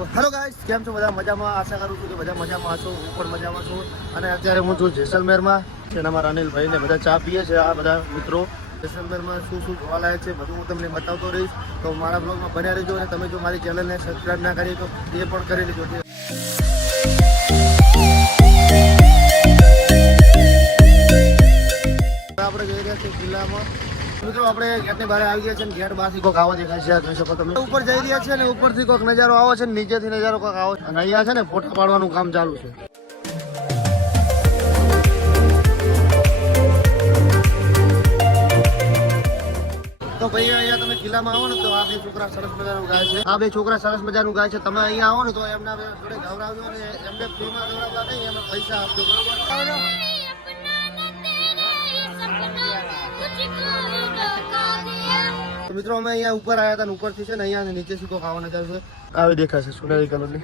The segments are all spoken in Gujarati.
હેલો ગાઈસ, કેમ છો બધા? મજામાં? આશા કરું છું કે બધા મજામાં હશો. હું પણ મજામાં છું. અને અત્યારે હું છું જેસલમેરમાં. તેના મારા અનિલભાઈ ને બધા ચા પીએ છે. આ બધા મિત્રો જેસલમેરમાં શું શું જોવાલાયક છે બધું હું તમને બતાવતો રહીશ. તો મારા બ્લોગમાં બન્યા રહેજો. અને તમે જો મારી ચેનલને સબસ્ક્રાઈબ ના કરી તો એ પણ કરી લેજો. આપણે જઈ રહ્યા છીએ કિલ્લામાં. મિત્રો આપણે ગેટની બહાર આવી ગયા છે ને ગેટ બહારથી કોઈક આવો દેખાય છે. જોઈ શકો તમે. ઉપર જઈ રહ્યા છે ને ઉપરથી કોઈક નજારો આવો છે ને નીચેથી નજારો કોઈક આવો છે. અને અહીંયા છે ને ફોટા પાડવાનું કામ ચાલુ છે. તો ભાઈ અહીંયા તમે કિલ્લામાં આવો ને તો આ બે છોકરા સરસ મજાનું ગાય છે. આ બે છોકરા સરસ મજાનું ગાય છે. તમે અહીંયા આવો ને તો એમના જોડે ગવડાવજો અને એમને ફ્રીમાં ગવડાવતા નહીં, એમને પૈસા આપજો, બરોબર? તો મિત્રો અમે અહીંયા ઉપર આવ્યા હતા ને ઉપરથી છે ને અહીંયા નીચે સીધો ખાવાના ચાલુ છે. આવી દેખાશે સોનેરી કલરની.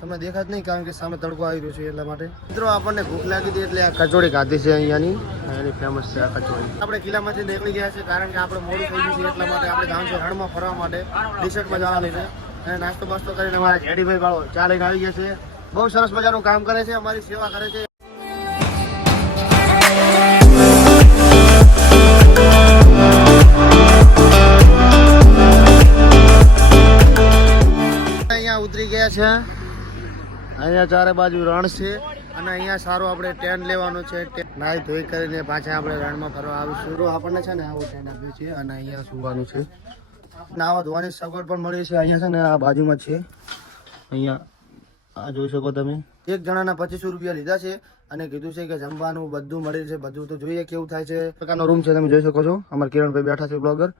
તમને દેખાત નહીં કારણ કે સામે તડકો આવી રહ્યો છે એટલા માટે. મિત્રો આપણને ભૂખ લાગી હતી એટલે આ કચોડી ખાધી છે અહીંયાની. એની ફેમસ છે આ કચોડી. આપણે કિલ્લામાંથી નીકળી ગયા છે કારણ કે આપણે મોડું થઈ ગયું છે એટલા માટે આપણે જાણ છે રણમાં ફરવા માટે ટી-શર્ટમાં જવાની છે. અને નાસ્તો બાસ્તો કરીને અમારા જેડીભાઈ વાળો ચા લઈને આવી ગયા છે. બહુ સરસ મજાનું કામ કરે છે, અમારી સેવા કરે છે. ઉતરી ગયા છે. અહીંયા ચારે બાજુ રણ છે અને અહીંયા સારો આપણે ટેન્ટ લેવાનો છે. નાહી ધોઈ કરીને પાછા આપણે રણમાં ફરવા આવીશું. તો આપણને છે ને આવો ટેન્ટ આપ્યો છે અને અહીંયા સુવાનું છે. નાવા ધોવાની સગવડ પણ મળી છે. અહીંયા છે ને આ બાજુમાં છે. અહીંયા આ જોઈ શકો તમે. એક જણાના 2500 રૂપિયા લીધા છે અને કીધું છે કે જમવાનું બધું મળે છે. બધું તો જોઈએ કેવું થાય છે. પ્રકારનો રૂમ છે, તમે જોઈ શકો છો. અમારા કિરણભાઈ બેઠા છે બ્લોગર.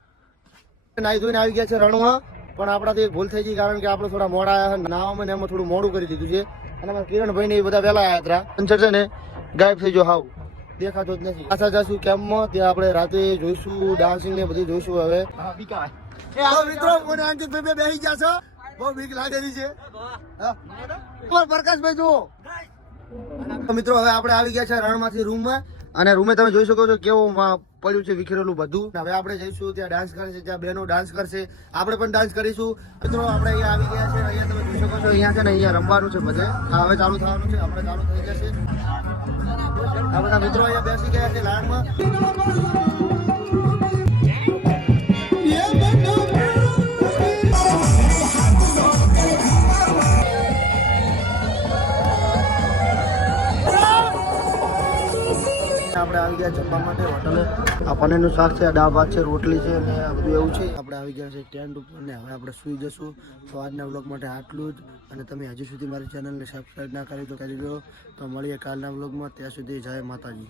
નાહી ધોઈને આવી ગયા છે રણમાં. પણ આપણાથી એક ભૂલ થઈ ગઈ કારણ કે આપણે થોડા મોડા આવ્યા. નાવામાં ને એમાં થોડું મોડું કરી દીધું છે. અને અમારા કિરણભાઈ ને એ બધા વહેલા આવ્યા હતા. અંચર છે ને ગાયબ થઈ ગયો, હાવ દેખાતો જ નથી. પાછા જશું કેમ્પમાં, ત્યાં આપણે રાતે જોઈશું ડાન્સિંગ ને બધું જોઈશું. હવે મિત્રો મને અંકિત ભાઈ બેસી ગયા છો, બહુ બીક લાગેલી છે. પ્રકાશભાઈ જુઓ. મિત્રો હવે આપણે આવી ગયા છે રણમાંથી રૂમમાં. અને રૂમે તમે જોઈ શકો છો કેવું પડ્યું છે વિખરેલું બધું. હવે આપણે જઈશું ત્યાં ડાન્સ કરે છે, ત્યાં બહેનો ડાન્સ કરશે, આપણે પણ ડાન્સ કરીશું. મિત્રો આપણે અહીંયા આવી ગયા છે. અહીંયા તમે જોઈ શકો છો અહીંયા છે ને અહીંયા રમવાનું છે બધે. હવે ચાલુ થવાનું છે, આપણે ચાલુ થઈ જશે. આ બધા મિત્રો અહીંયા બેસી ગયા છે લાઈનમાં. આપણે આવી ગયા જમવા માટે હોટલે. આ પનીરનું શાક છે, દાળ ભાત છે, રોટલી છે અને આ બધું એવું છે. આપણે આવી ગયા છે ટેન્ટ ઉપર ને હવે આપણે સુઈ જશું. તો આજના વ્લોગ માટે આટલું જ. અને તમે હજુ સુધી મારી ચેનલને સબસ્ક્રાઈબ ના કરી તો કરી દો. તો મળીએ કાલના વ્લોગમાં. ત્યાં સુધી જય માતાજી.